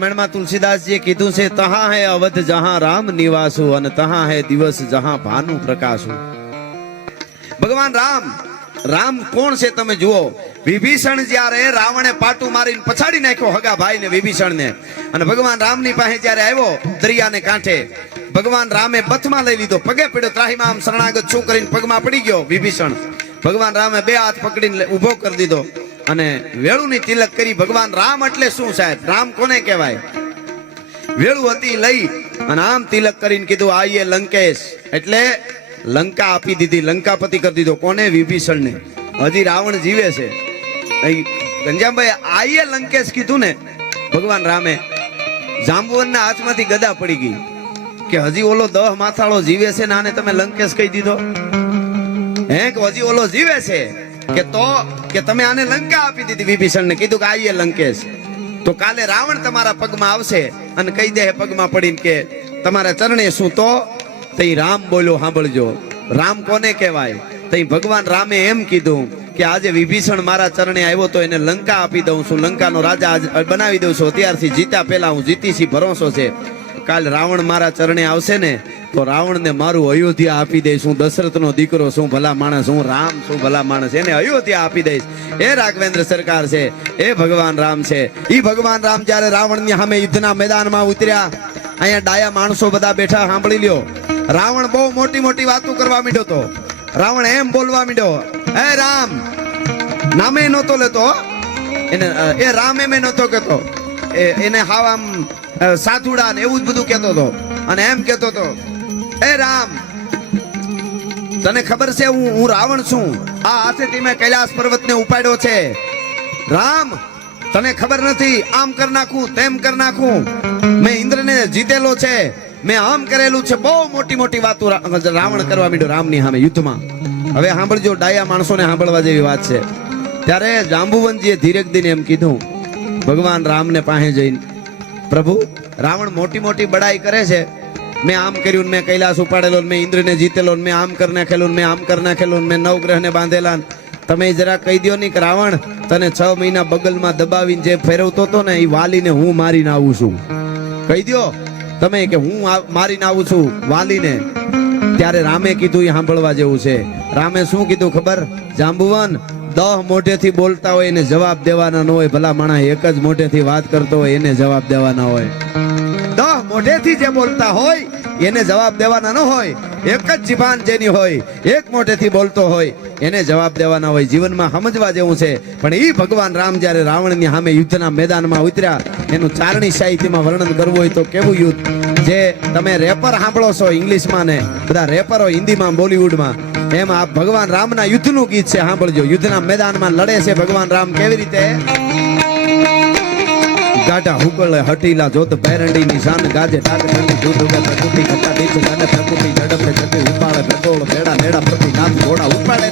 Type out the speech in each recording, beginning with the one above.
રામાયણમાં તુલસીદાસજીએ કીધું છે, તહા હે અવધ જહાં રામ નિવાસુ અને તહા હે દિવસ જહાં ભાનુ પ્રકાશુ. ભગવાન રામ, રામ કોણ છે તમે જુઓ. વિભીષણ જ્યારે રાવણે પાટું મારીને પછાડી નાખ્યો હગા ભાઈ ને વિભીષણ ને, અને ભગવાન રામની પાસે જ્યારે આવ્યો દરિયાને કાંઠે, ભગવાન રામે બથમાં લઈ લીધો, પગે પડ્યો, ત્રાહીમાં આમ શરણાગત શું કરીને પગમાં પડી ગયો વિભીષણ. ભગવાન રામે બે હાથ પકડીને ઉભો કરી દીધો અને વેળુની તિલક કરી. ભગવાન રામ એટલે શું સાહેબ? રામ કોને કહેવાય? વેળુ હતી લઈ અને આમ તિલક કરીને કીધું, આઈએ લંકેશ, એટલે લંકા આપી દીધી, લંકાપતિ કરી દીધો. કોને? વિભીષણ ને. હજી રાવણ જીવે છે. ગંજામભાઈ આઈએ લંકેશ કીધું ને ભગવાન રામે, જાંબુવનના હાથમાંથી ગદા પડી ગઈ કે હજી ઓલો 10 માથાળો જીવે છે ને આને તમે લંકેશ કહી દીધો હે? કે હજી ઓલો જીવે છે કે તો કે તમે આને લંકા આપી દીધી. વિભીષણ ને કીધું કે આઈએ લંકેશ, તો કાલે રાવણ તમારા પગમાં આવશે અને કહી દે પગમાં પડીને કે તમારા ચરણે શું? તો તઈ રામ બોલ્યો, સાંભળજો, રામ કોને કહેવાય? તઈ ભગવાન રામે એમ કીધું કે આજે વિભીષણ મારા ચરણે આવ્યો તો એને લંકા આપી દઉં છું, લંકાનો રાજા બનાવી દઉં છું. અત્યારથી જીતા પહેલા હું જીતીશી ભરોસો છે. કાલ રાવણ મારા ચરણે આવશે ને તો રાવણને મારું અયોધ્યા આપી દઈશ. હું દશરથનો દીકરો શું ભલા માણસ, હું રામ શું ભલા માણસ, એને અયોધ્યા આપી દઈશ. એ રાઘવેન્દ્ર સરકાર છે, એ ભગવાન રામ છે. ઈ ભગવાન રામ જ્યારે રાવણની સામે યુદ્ધના મેદાનમાં ઉતર્યા, અહીંયા ડાયા માણસો બધા બેઠા, સાંભળી લ્યો. રાવણ બહુ મોટી મોટી વાતો કરવા માંડ્યો તો. રાવણ એમ બોલવા માંડ્યો, હે રામ, નામે નહોતો લેતો એને, એ રામ એમ નહોતો કેતો, એને હાવ આમ સાધુડા ને એવું જ બધું કેતો હતો. અને એમ કેતો હતો, એ રામ, તને ખબર છે હું રાવણ છું? આ હાથેથી મેં કૈલાસ પર્વતને ઉપાડ્યો છે. રામ, તને ખબર નથી, આમ કર નાખું, તેમ કર નાખું, મેં ઇન્દ્રને જીતેલો છે, મેં આમ કરેલું છે. બહુ મોટી મોટી વાતો રાવણ કરવા માંડ્યો રામની સામે યુદ્ધમાં. હવે સાંભળજો, ડાયા માણસોને સાંભળવા જેવી વાત છે. ત્યારે જાંબુવનજીએ ધીરેક દઈને એમ કીધું ભગવાન રામને પાસે જઈને, પ્રભુ, રાવણ મોટી મોટી બડાઈ કરે છે, મેં આમ કર્યું, મેં કૈલાસ ઉપાડેલો, મેં ઇન્દ્રને જીતેલો, મેં આમ કરી નાખેલું, મેં આમ કરી નાખેલું, મેં 9 ગ્રહને બાંધેલા. તમે જરા કહી દો નહીં કે રાવણ, તને 6 મહિના બગલમાં દબાવીને જે ફેરવતો હતો ને, એ વાલીને હું મારીને આવું છું. કહી દો તમે કે હું મારીને આવું છું વાલીને. ત્યારે રામે કીધું, એ સાંભળવા જેવું છે. રામે શું કીધું ખબર? જાંબુવન, 10 મોઢેથી બોલતા હોય એને જવાબ દેવાના ન હોય. ભલા માણસ એક જ મોઢેથી વાત કરતો હોય એને જવાબ દેવાના હોય. 10 મોઢેથી જે બોલતા હોય એને જવાબ દેવાના ન હોય. એક જ જીભાન જેની હોય, એક મોઢેથી બોલતો હોય એને જવાબ દેવાના હોય. જીવનમાં સમજવા જેવું છે. પણ એ ભગવાન રામ જ્યારે રાવણની સામે યુદ્ધના મેદાનમાં ઉતર્યા, એનું ચારણી સાહિત્યમાં વર્ણન કરવું હોય તો કેવું યુદ્ધ! જે તમે રેપર સાંભળો છો ઇંગ્લિશમાં ને બધા રેપરો હિન્દીમાં, બોલીવુડમાં, એમ આ ભગવાન રામના યુદ્ધનું ગીત છે. સાંભળજો, યુદ્ધના મેદાનમાં લડે છે ભગવાન રામ કેવી રીતે. ગાઢા હુકળ હટીલા જોત ભેરંડી નિશાન ગાજે ટાક ઠંડી દૂધ ઉગે પ્રકૃતિ કચ્ચા ડીચ ગાને પ્રકૃતિ ઝડપે ચટી ઉપાડે ભગોળ ભેડા નેડા પ્રતિ નાથ ઘોડા ઉપાડે.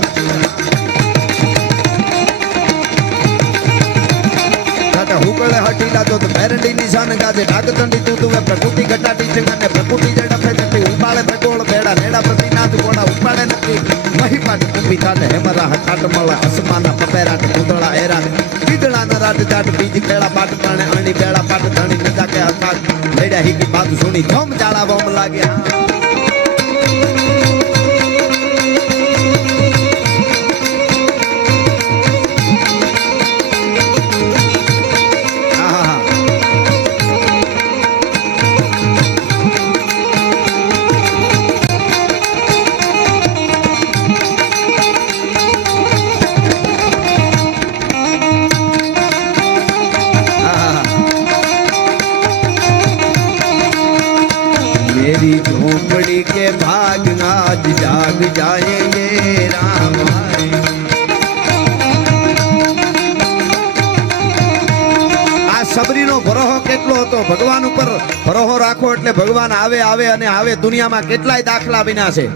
ગાઢા હુકળ હટીલા જોત ભેરંડી નિશાન ગાજે ટાક ઠંડી દૂધ ઉગે પ્રકૃતિ કચ્ચા ડીચ ગાને પ્રકૃતિ ઝડપે ચટી ઉપાડે ભગોળ ભેડા નેડા પ્રતિ નાથ ઘોડા ઉપાડે નથી. મહીપાટ કુંભી તાટ હેમરા હટાટ મળે અસમાના પપેરાટ કુંદળા એરાટ બીજળાના રાટ જાટ બીજ કેળા પાટ તાણે અણી બેળા પાટ ધણી નજા કે હસાટ લેડ્યા હીકી બાત સુણી ધમ જાળા બોમ લાગ્યા. मेरी झोपड़ी के भाग आज जाग जाएंगे राम. આ સબરીનો ભરોહો કેટલો હતો! ભગવાન ઉપર ભરોહો રાખો એટલે ભગવાન આવે આવે અને આવે. દુનિયામાં કેટલાય દાખલા બન્યા છે.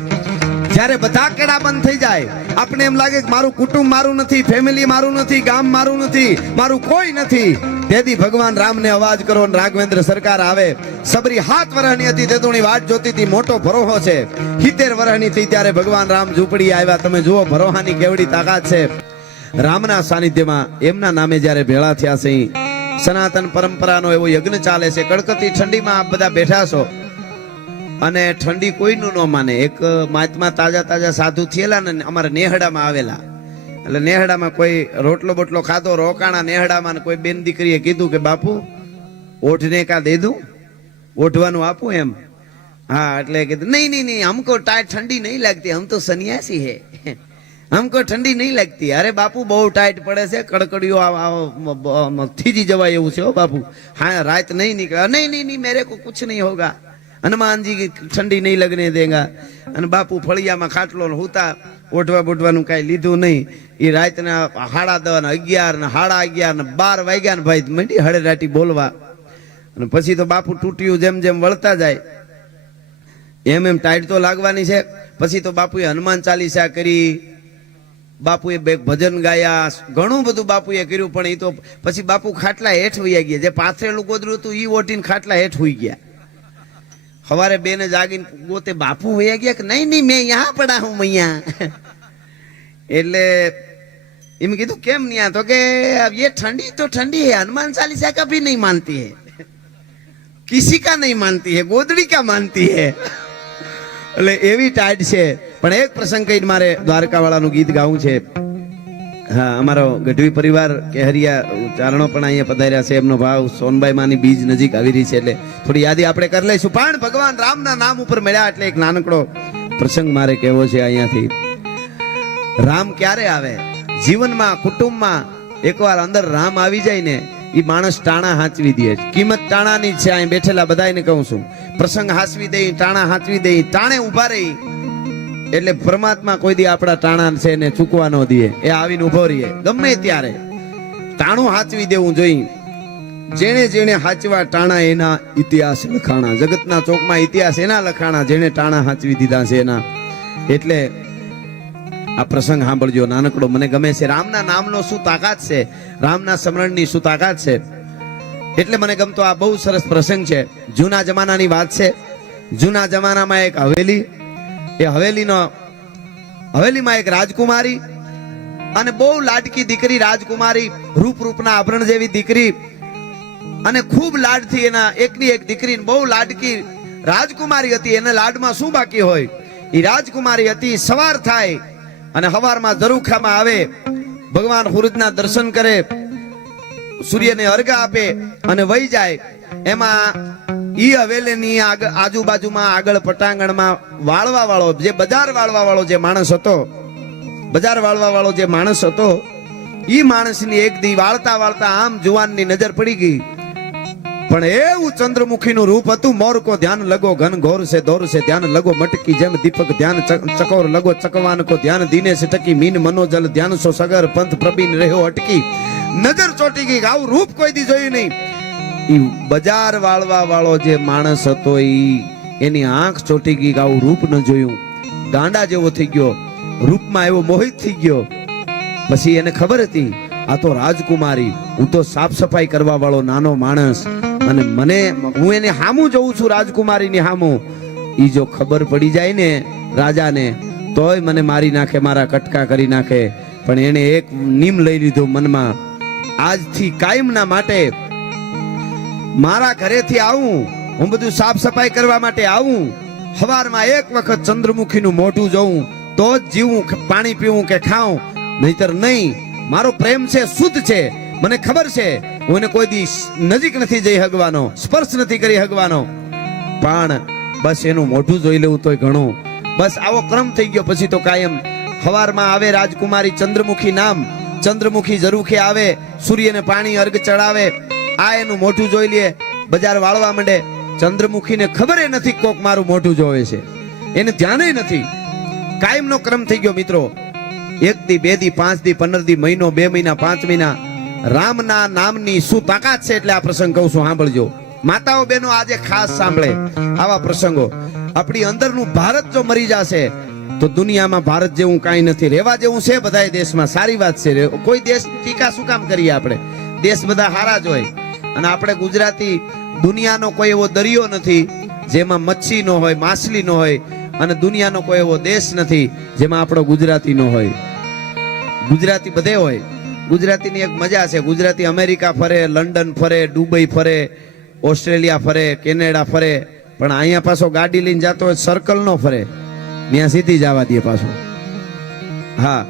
જ્યારે બધા કેડા બંધ થઈ જાય, આપણે એમ લાગે કે મારું કુટુંબ મારું નથી, ફેમિલી મારું નથી, ગામ મારું નથી, મારું કોઈ નથી. તેથી ભગવાન રામને અવાજ કરો ને રાઘવેન્દ્ર સરકાર આવે. સબરી 7 વર્ષની હતી, તેની વાટ જોતી હતી. મોટો ભરોહો છે. 70 વર્ષની થઈ ત્યારે ભગવાન રામ ઝૂંપડી આવ્યા. તમે જુઓ ભરોહાની કેવડી તાકાત છે. રામના સાનિધ્યમાં એમના નામે જ્યારે ભેળા થયા છે, સનાતન પરંપરાનો એવો યજ્ઞ ચાલે છે. કડકતી ઠંડીમાં આપ બધા બેઠા છો અને ઠંડી કોઈનું ન માને. એક મહાત્મા તાજા તાજા સાધુ થયેલા ને અમારા નેહડામાં આવેલા. એટલે નેહડામાં કોઈ રોટલો બોટલો ખાધો, રોકાણા નેહડામાં, કોઈ બેન દીકરીએ કીધું કે બાપુ ઓઢને કા દે દઉં, ઓઢવાનું આપું એમ. હા, એટલે કીધું નહીં નહીં નહીં, હમકો ઠંડી નહીં લાગતી, હમ તો સન્યાસી હે, હમકો ઠંડી નહીં લાગતી. અરે બાપુ બહુ ટાઈટ પડે છે, કડકડીઓ થીજી જવાય એવું છે હો બાપુ. હા, રાત નહીં નીકળે. નહીં નહીં નહીં, મેરે કો કુછ નહીં હોગા, હનુમાનજી की ઠંડી નહીં લગને દેગા. અને બાપુ ફળિયામાં ખાટલો હુતા, ઓઢવા બોઢવાનું કઈ લીધું નહીં. એ રાતના 10:30 ને 11 ને 11:30 ને 12 વાગ્યા ને ભાઈ મંડી હળેરાટી બોલવા. અને પછી તો બાપુ તૂટ્યું જેમ જેમ વળતા જાય એમ એમ ટાઈટ તો લાગવાની છે. પછી તો બાપુએ હનુમાન ચાલીસા કરી, બાપુએ બે ભજન ગાયા, ઘણું બધું બાપુએ કર્યું. પણ એ તો પછી બાપુ ખાટલા હેઠ વયા ગયા. જે પાથરેલું ગોદરું હતું એ ઓટીને ખાટલા હેઠ હોઈ ગયા. સવારે બેને જાગીને ગોતે બાપુ વયા ગયા કે નહીં નહીં મેં યહાં પડા હું મૈયા. એટલે એમ કીધું કેમ નહીં? તો કે ये ठंडी तो ठंडी है, हनुमान चालीसा का भी नहीं मानती है, किसी का नहीं मानती है, गोदड़ी का मानती है. એટલે એવી ટાઈટ છે. પણ એક પ્રસંગ કઈ મારે દ્વારકા વાળાનું ગીત ગાવું છે. હા, અમારો ગઢવી પરિવાર કેહરિયા ચારણો પણ અહીંયા પધાર્યા છે. એમનો ભાવ સોનબાઈ માની બીજ નજીક આવી રહી છે, એટલે થોડી યાદી આપણે કરી લઈશું. પણ ભગવાન રામના નામ ઉપર મળ્યા એટલે એક નાનકડો પ્રસંગ મારે કહેવો છે અહીંયાથી. રામ ક્યારે આવે? જીવનમાં, કુટુંબમાં એકવાર અંદર રામ આવી જાય ને એ માણસ ટાણા હાંચવી દે. કિંમત ટાણાની છે. અહીં બેઠેલા બધાને કહું છું, પ્રસંગ હાંચવી દે, ટાણા હાંચવી દે, ટાણે ઉભા રહી એટલે પરમાત્મા કોઈ દી આપણા ટાણા છે ને ચૂકવા ન દે. એ આવીને ઉભો રહીએ ગમે ત્યારે. ટાણું હાંચવી દેવું જોઈએ. જેણે જેણે હાંચવા ટાણા એના ઇતિહાસ લખાણા. જગતના ચોકમાં ઇતિહાસ એના લખાણા જેણે ટાણા હાંચવી દીધા છે એના. એટલે આ પ્રસંગ સાંભળજો, નાનકડો, મને ગમે છે. રામના નામનો શું તાકાત છે, રામના સ્મરણની શું તાકાત છે, એટલે મને ગમતો આ બહુ સરસ પ્રસંગ છે. જૂના જમાનાની વાત છે. જૂના જમાનામાં એક હવેલી, એ હવેલીમાં એક રાજકુમારી અને બહુ લાડકી દીકરી રાજકુમારી, રૂપના આભરણ જેવી દીકરી, અને ખૂબ લાડથી એના એકની એક દીકરી બહુ લાડકી રાજકુમારી હતી. એના લાડમાં શું બાકી હોય? એ રાજકુમારી હતી. સવાર થાય અને હવારમાં ઝરૂખામાં આવે, ભગવાન સૂરજના દર્શન કરે, સૂર્યને અર્ઘ આપે અને વહી જાય. એમાં ઈ હવેલીની આજુબાજુમાં આગળ પટાંગણમાં વાળવા વાળો, જે બજાર વાળવા વાળો જે માણસ હતો, બજાર વાળવા વાળો જે માણસ હતો, ઈ માણસની એક દી વાળતા વાળતા આમ જુવાનની નજર પડી ગઈ. પણ એવું ચંદ્રમુખીનું રૂપ હતું. મોર કો ધ્યાન લગો ઘન ઘોર સે દોર સે ધ્યાન લગો મટકી, જેમ દીપક ધ્યાન ચકોર લગો ચકવાન કો ધ્યાન દીને સે ટકી, મીન મનોજલ ધ્યાન સો સગર પંથ પ્રબીન રહ્યો અટકી. નજર ચોટી ગઈ. આવું રૂપ કોઈ દી જોયું નહીં. ઈ બજાર વાળવા વાળો જે માણસ હતો એની આંખ ચોટી ગઈ. આવું રૂપ ન જોયું. ગાંડા જેવો થઈ ગયો, રૂપમાં એવો મોહિત થઈ ગયો. પછી એને ખબર હતી આ તો રાજકુમારી, હું તો સાફ સફાઈ કરવા વાળો નાનો માણસ, અને હું એને હામું જોઉં છું, રાજકુમારીની હામું. ઈ જો ખબર પડી જાય ને રાજાને, તોય મને મારી નાખે, મારા કટકા કરી નાખે. પણ એને એક નિયમ લઈ લીધો મનમાં, આજથી કાયમના માટે મારા ઘરેથી આવું, હું બધું સાફ સફાઈ કરવા માટે આવું, સવારમાં એક વખત ચંદ્રમુખીનું મોઢું જોઉં તો જ જીવું, પાણી પીવું કે ખાઉં, નહીતર નહીં. મારો પ્રેમ છે, શુદ્ધ છે, મને ખબર છે હું એને કોઈ દી નજીક નથી જઈ હગવાનો, સ્પર્શ નથી કરી હગવાનો, પણ બસ એનું મોઢું જોઈ લેવું તોય ઘણું. બસ આવો ક્રમ થઈ ગયો. પછી તો કાયમ સવારમાં આવે રાજકુમારી, ચંદ્રમુખી નામ, ચંદ્રમુખી ઝરૂખે આવે, સૂર્યને પાણી અર્ઘ ચડાવે, આ એનું મોઢું જોઈ લે, બજાર વાળવા માંડે. ચંદ્રમુખીને ખબર નથી કોક મારું મોઢું જોવે છે, એને ધ્યાન નથી. કાયમનો ક્રમ થઈ ગયો મિત્રો. 1 દી 2 દી 5 દી 15 દી, મહિનો 2 મહિના 5 મહિના. રામના નામની શું તાકાત છે એટલે આ પ્રસંગ કહું છું, સાંભળજો. માતાઓ બહેનો આજે ખાસ સાંભળે આવા પ્રસંગો. આપણી અંદરનું ભારત જો મરી જશે તો દુનિયામાં ભારત જેવું કાંઈ નથી. રહેવા જેવું છે બધાય દેશમાં, સારી વાત છે. કોઈ દેશ ટીકા શું કામ કરીએ? આપણે દેશ બધા હારા જ હોય. અને આપણે ગુજરાતી, દુનિયાનો કોઈ એવો દરિયો નથી જેમાં મચ્છી ન હોય, માછલી ન હોય, અને દુનિયાનો કોઈ એવો દેશ નથી જેમાં આપણો ગુજરાતી ન હોય. ગુજરાતી બધે હોય, ગુજરાતીની એક મજા છે. ગુજરાતી અમેરિકા ફરે, લંડન ફરે, દુબઈ ફરે, ઓસ્ટ્રેલિયા ફરે, કેનેડા ફરે, પણ અહીંયા પાછો ગાડી લઈને જતો હોય સર્કલ નો ફરે, ત્યાં સીધી જવા દે પાછો. હા,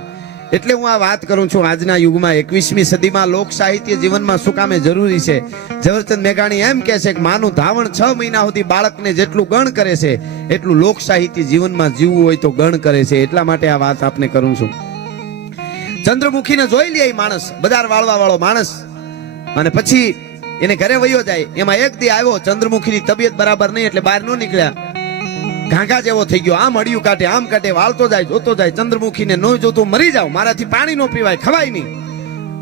એટલે હું આ વાત કરું છું. આજના યુગમાં 21મી સદીમાં લોક સાહિત્ય જીવનમાં શું કામે જરૂરી છે. ઝવેરચંદ મેઘાણી એમ કહે છે કે માનું ધાવણ 6 મહિના સુધી બાળકને જેટલું ગણ કરે છે એટલું લોક સાહિત્ય જીવનમાં જીવવું હોય તો ગણ કરે છે. એટલા માટે આ વાત આપને કરું છું. ચંદ્રમુખીને જોઈ લે માણસ, બજાર વાળવા વાળો માણસ, અને પછી એને ઘરે વયો જાય. એમાં એક દી આવ્યો, ચંદ્રમુખીની તબિયત બરાબર નહીં એટલે બહાર ન નીકળ્યા. ઘાઘા જેવો થઈ ગયો, આમ અડિયું કાઢે, આમ કાઢે, વાળતો જાય, જોતો જાય. ચંદ્રમુખીને ન જોતું મરી જાવ, મારાથી પાણી નો પીવાય, ખવાય નહીં.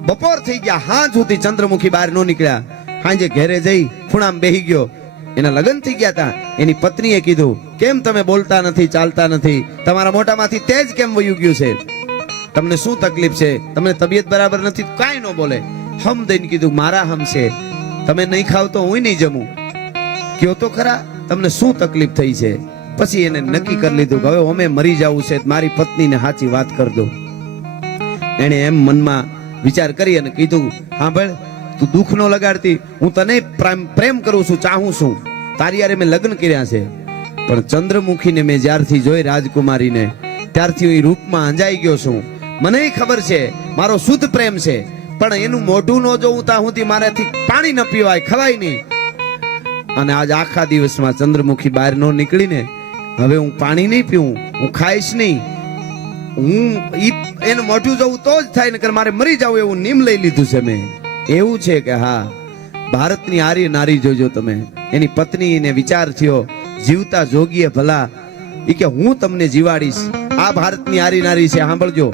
બપોર થઈ ગયા, હાંજ સુધી ચંદ્રમુખી બહાર ન નીકળ્યા. હાંજે ઘરે જઈ ખૂણામાં બેહી ગયો. એના લગ્ન થઈ ગયા હતા. એની પત્નીએ કીધું, કેમ તમે બોલતા નથી, ચાલતા નથી? તમારા મોઢામાંથી તેજ કેમ વયું ગયું છે? તમને શું તકલીફ છે? તમને તબિયત બરાબર નથી? કાંઈ ન બોલે. હમ દઈને કીધું, મારા હમ છે, તમે નહીં ખાવ તો હું નહીં જમું. કયો તો ખરા, તમને શું તકલીફ થઈ છે? પછી એને નક્કી કરી લીધું કે હવે અમે મરી જવું છે, મારી પત્નીને સાચી વાત કરી દો. એને એમ મનમાં વિચાર કરી અને કીધું, હા ભાઈ, તું દુઃખ નો લગાડતી, હું તને પ્રેમ કરું છું, ચાહું છું, તારી યારે મેં લગ્ન કર્યા છે. પણ ચંદ્રમુખીને મેં જ્યારથી જોઈ, રાજકુમારીને, ત્યારથી હું રૂપમાં અંજાઈ ગયો છું. મને ખબર છે મારો શુદ્ધ પ્રેમ છે, પણ એનું મોઢું ન જોઉં ત્યાં સુધી મારાથી પાણી ન પીવાય, ખવાય નહીં. અને આજ આખા દિવસમાં ચંદ્રમુખી બહાર ન નીકળીને હવે હું પાણી નહીં પીવું, હું ખાઈશ નહીં, હું એનું મોઢું જોઉં તો જ થાય, નકર મારે મરી જાવ એવું નિયમ લઈ લીધું છે મેં. એવું છે કે હા, ભારતની આર્ય નારી જોજો તમે. એની પત્નીને વિચાર થયો, જીવતા જોગીએ ભલા, એ કે હું તમને જીવાડીશ. આ ભારતની આર્ય નારી છે, સાંભળજો.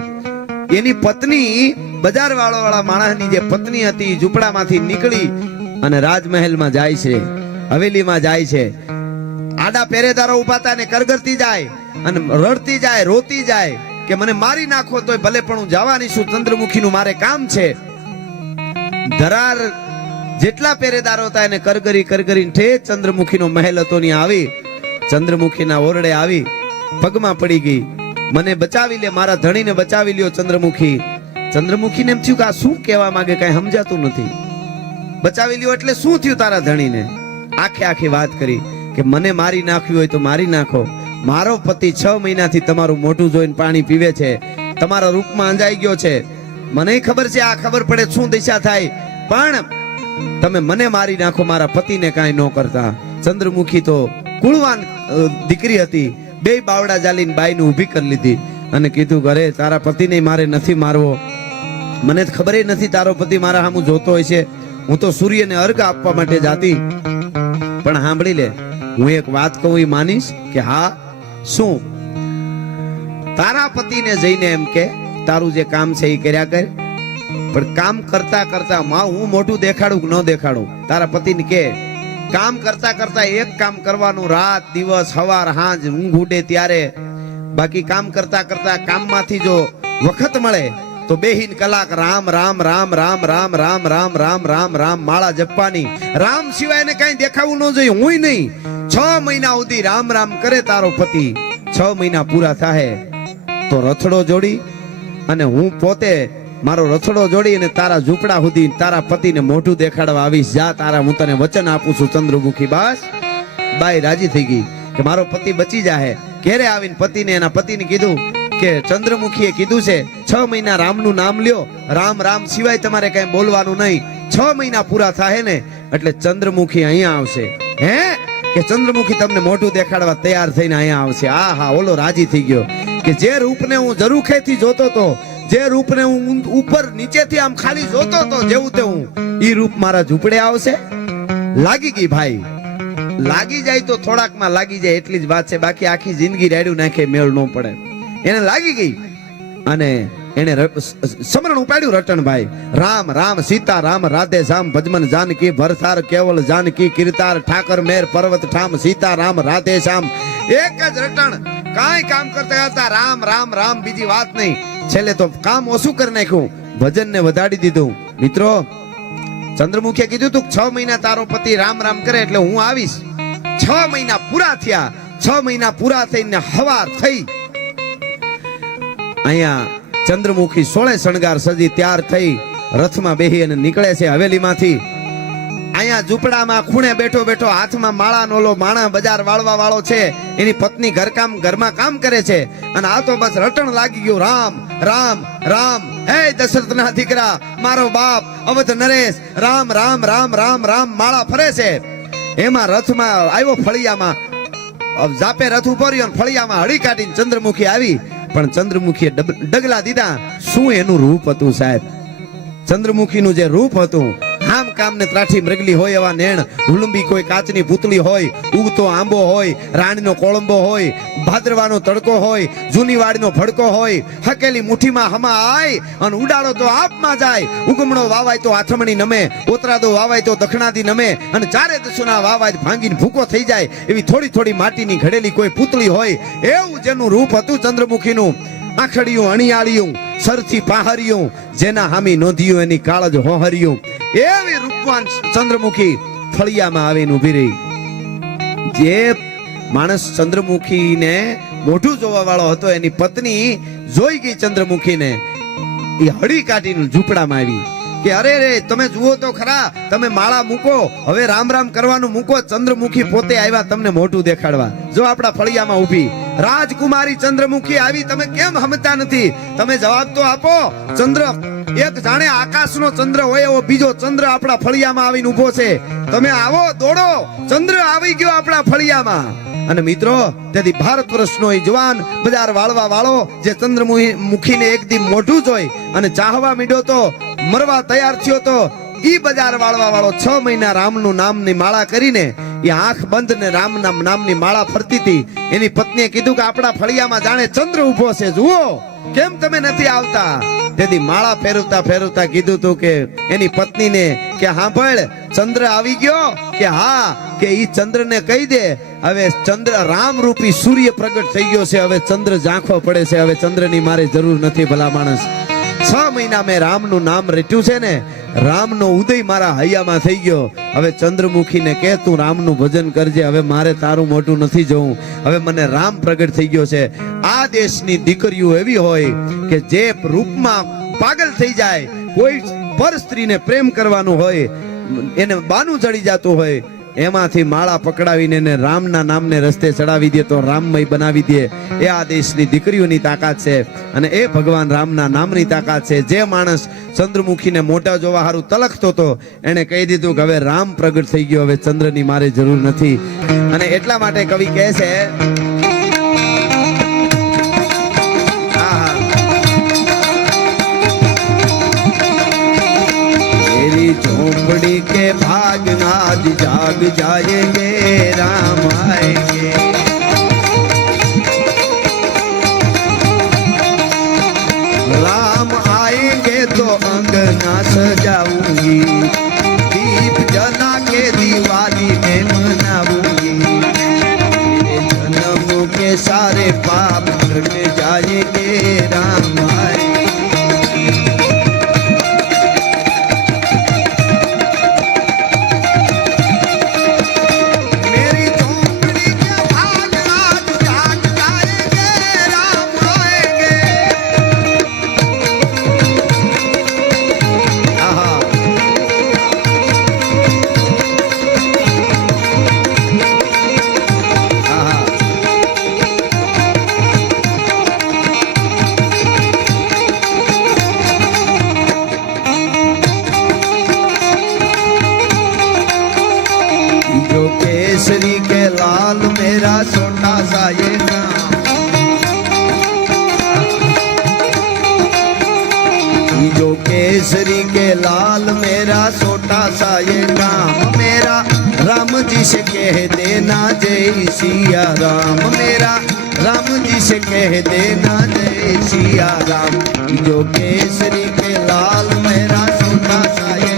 એની પત્ની બજાર વાળા માણસની જે પત્ની હતી, ઝૂંપડામાંથી નીકળી અને રાજમહેલમાં જાય છે, હવેલીમાં જાય છે. આડા પહેરેદારો ઉભા હતા ને કરગરતી જાય અને રડતી જાય, રોતી જાય કે મને મારી નાખો તોય ભલે, પણ હું જવાની છું, ચંદ્રમુખીનું મારે કામ છે. ધરાર જેટલા પહેરેદારો હતા એને કરગરી ઠેઠ ચંદ્રમુખીનો મહેલ હતો ને આવી, ચંદ્રમુખીના ઓરડે આવી, પગમાં પડી ગઈ, મને બચાવી લે, મારા ધણીને બચાવી લ્યો ચંદ્રમુખી. ચંદ્રમુખીને એમ થયું કે આ શું કહેવા માંગે, કઈ સમજાતું નથી. બચાવી લ્યો એટલે શું થયું તારા ધણીને? આખી વાત કરી કે મને મારી નાખ્યું હોય તો મારી નાખો. મારો પતિ 6 મહિનાથી તમારું મોઢું જોઈને પાણી પીવે છે, તમારા રૂપમાં અંજાઈ ગયો છે. મને ખબર છે, આ ખબર પડે શું દિશા થાય, પણ તમે મને મારી નાખો, મારા પતિને કાંઈ ન કરતા. ચંદ્રમુખી તો કુળવાન દીકરી હતી, બે બાવડા જાલીને બાઈને ઊભી કરી લીધી અને કીધું, ઘરે તારા પતિને મારે નથી મારવો, મને ખબર નથી તારો પતિ મારા સામું જોતો હોય છે, હું તો સૂર્યને અર્ઘ આપવા માટે જાતી. પણ સાંભળી લે, હું એક વાત કહું એ માનીશ કે હા? શું? તારા પતિને જઈને એમ કે તારું જે કામ છે એ કર્યા કર, પણ કામ કરતા કરતા હું મોઢું દેખાડું કે ન દેખાડું? તારા પતિને કે કામ કરતા કરતા એક કામ કરવાનું, રાત દિવસ, સવાર સાંજ, ઊંઘ ઉડે ત્યારે. બાકી કામ કરતા કરતા કામમાંથી જો વખત મળે તો બેહીન કલાક રામ રામ રામ રામ રામ રામ રામ રામ રામ રામ માળા જપવાની. રામ સિવાય ને કઈ દેખાવું ન જોઈએ, હું નહીં. 6 મહિના સુધી રામ રામ કરે તારો પતિ. 6 મહિના પૂરા થાય તો રથડો જોડી અને હું પોતે મારો રથડો જોડી અને તારા ઝૂંપડા સુધી તારા પતિને મોઢું દેખાડવા આવીશ. જા, તારા હું તને વચન આપું છું ચંદ્રમુખી. બસ બાઈ રાજી થઈ ગઈ કે મારો પતિ બચી જાહે. ઘેરે આવીને પતિને, એના પતિને કીધું કે ચંદ્રમુખીએ કીધું છે 6 મહિના રામનું નામ લ્યો, રામ રામ સિવાય તમારે કઈ બોલવાનું નહીં. 6 મહિના પૂરા થાય ને એટલે ચંદ્રમુખી અહીંયા આવશે. હે કે ચંદ્રમુખી તમને મોઢું દેખાડવા તૈયાર થઈને અહીંયા આવશે. આ હા, ઓલો રાજી થઈ ગયો કે જે રૂપને હું ઝરૂખેથી જોતો તો, જે રૂપને હું ઉપર નીચેથી આમ ખાલી જોતો તો, જેવું તેવું ઈ રૂપ મારા ઝૂંપડે આવશે. લાગી ગઈ ભાઈ, લાગી જાય તો થોડાકમાં લાગી જાય એટલી જ વાત છે, બાકી આખી જિંદગી રેડ્યું નાખે મેળ ન પડે. એને લાગી ગઈ અને એને સમરણ ઉપાડ્યું રટણભાઈ. રામ રામ સીતા રામ રાધે શ્યામ ભજમન જાનકી ભરથાર કેવલ જાનકી કીર્તાર ઠાકર મેર પર્વત ઠામ સીતા રામ રાધે શ્યામ. એક જ રટણ, કાંઈ કામ કરતા કરતા રામ રામ રામ, બીજી વાત નહીં. છેલ્લે તો કામ ઓછું કરી નાખ્યું, ભજન ને વધાડી દીધું. મિત્રો, ચંદ્રમુખીએ કીધું તું 6 મહિના તારો પતિ રામ રામ કરે એટલે હું આવીશ. 6 મહિના પૂરા થયા. 6 મહિના પૂરા થઈને હવાર થઈ. અહીંયા ચંદ્રમુખી 16 શણગાર સજી તૈયાર થઈ રથમાં બેહી અને નીકળે છે હવેલીમાંથી. અહીંયા ઝૂંપડામાં ખૂણે બેઠો બેઠો હાથમાં માળા નોલો માણા બજાર વાળવા વાળો છે, એની પત્ની ઘરમાં કામ કરે છે અને આ તો બસ રટણ લાગી ગયું, રામ રામ રામ, હે દશરથના દીકરા મારો બાપ અવધ નરેશ, રામ રામ રામ રામ રામ માળા ફરે છે. એમાં રથમાં આવ્યો ફળિયામાં, જાપે રથ ઉભો રહ્યો, ફળિયામાં હળી કાઢીને ચંદ્રમુખી આવી, પણ ચંદ્રમુખીએ ડગલા દીધા. શું એનું રૂપ હતું સાહેબ! ચંદ્રમુખીનું જે રૂપ હતું, આમ કામને ત્રાઠી મૃગલી હોય એવા નેણ, હુલંબી કોઈ કાચની પૂતળી હોય, ઉગતો આંબો હોય, રાણીનો કોળંબો હોય, ભાદરવાનો તડકો હોય, જૂની વાડીનો ભડકો હોય, હકેલી મુઠ્ઠીમાં હમા આય અને ઉડાડો તો આપમાં જાય, ઉગમણો વાવાય તો આથમણી નમે, ઓતરાદો વાવાય તો દખણાદી નમે અને ચારે દસુના વાવાય ભાંગીને ભૂકો થઈ જાય, એવી થોડી થોડી માટીની ઘડેલી કોઈ પૂતળી હોય, એવું જેનું રૂપ હતું ચંદ્રમુખીનું. આખડિયું અણિયાળિયું સરથી પહારિયું, જેના હામી નોંધ્યું એની કાળજ હોહરિયું, એવી રૂપવાન ચંદ્રમુખી ફળિયામાં આવીને ઊભી રહી. જે માણસ ચંદ્રમુખીને મોઢું જોવા વાળો હતો, એની પત્ની જોઈ ગઈ ચંદ્રમુખીને, એ હળી કાઢીને ઝૂંપડામાં આવી કે અરે રે તમે જુઓ તો ખરા, તમે માળા મૂકો, હવે રામ રામ કરવાનું મૂકો. ચંદ્રમુખી પોતે આવ્યા તમને મોઢું દેખાડવા. જો આપણા ફળિયામાં ઊભી રાજકુમારી ચંદ્રમુખી આવી, તમે કેમ હમતા નથી? તમે જવાબ તો આપો. ચંદ્ર એક જાણે આકાશનો ચંદ્ર હોય એવો બીજો ચંદ્ર આપણા ફળિયામાં આવીને ઊભો છે. તમે આવો, દોડો, ચંદ્ર આવી ગયો આપણા ફળિયામાં. અને મિત્રો, તેથી ભારત વર્ષનો જવાન બજાર વાળવા વાળો જે ચંદ્રમુખીને એક દી મોઢું જોઈ અને ચાહવા મીડ્યો તો મરવા તૈયાર થયો તો ઈ બજાર વાળવા વાળો 6 મહિના રામનું નામની માળા કરીને એ આંખ બંધ ને રામ નામની માળા ફરતી હતી. એની પત્નીએ કીધું કે આપણા ફળિયામાં જાણે ચંદ્ર ઉભો છે, જુઓ કેમ તમે નથી આવતા? તેથી માળા ફેરવતા ફેરવતા કીધું તું કે એની પત્નીને કે સાંભળ, ચંદ્ર આવી ગયો કે હા, કે ઈ ચંદ્રને કહી દે હવે ચંદ્ર રામ રૂપી સૂર્ય પ્રગટ થઈ ગયો છે, હવે ચંદ્ર ઝાંખો પડે છે, હવે ચંદ્રની મારે જરૂર નથી. ભલા માણસ, 6 મહિના મેં રામનું નામ રેટ્યું છે ને, રામનો ઉદય મારા હૈયામાં થઈ ગયો. હવે ચંદ્રમુખીને કે તું રામનું ભજન કરજે, હવે મારે તારું મોઢું નથી જોવું, હવે મને રામ પ્રગટ થઈ ગયો છે. આ દેશની દીકરીઓ એવી હોય કે જે રૂપમાં પાગલ થઈ જાય, કોઈ પર સ્ત્રીને પ્રેમ કરવાનું હોય, એને બાનું ચડી જતું હોય, એમાંથી માળા પકડાવીને એને રામના નામને રસ્તે ચડાવી દે તો રામમય બનાવી દે. એ આ દેશની દીકરીઓની તાકાત છે અને એ ભગવાન રામના નામની તાકાત છે. જે માણસ ચંદ્રમુખીને મોટા જોવા હારું તલખતો હતો, એને કહી દીધું કે હવે રામ પ્રગટ થઈ ગયો, હવે ચંદ્રની મારે જરૂર નથી. અને એટલા માટે કવિ કહે છે, झोपड़ी के भाग आज जाग जाएंगे, राम आएंगे. राम आएंगे तो अंगना सजाऊंगी, दीप जला के दिवाली में मनाऊंगी, जन्म के सारे पाप कट जाएंगे, राम आएंगे. केसरी के लाल मेरा छोटा सा ये नाम, जो केसरी के लाल मेरा छोटा सा ये नाम, मेरा राम जी से कह देना जय सिया राम, मेरा राम जी से कह देना जय सिया राम, जो केसरी के लाल मेरा छोटा सा ये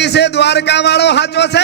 ખોટી છે દ્વારકા વાળો સાચો છે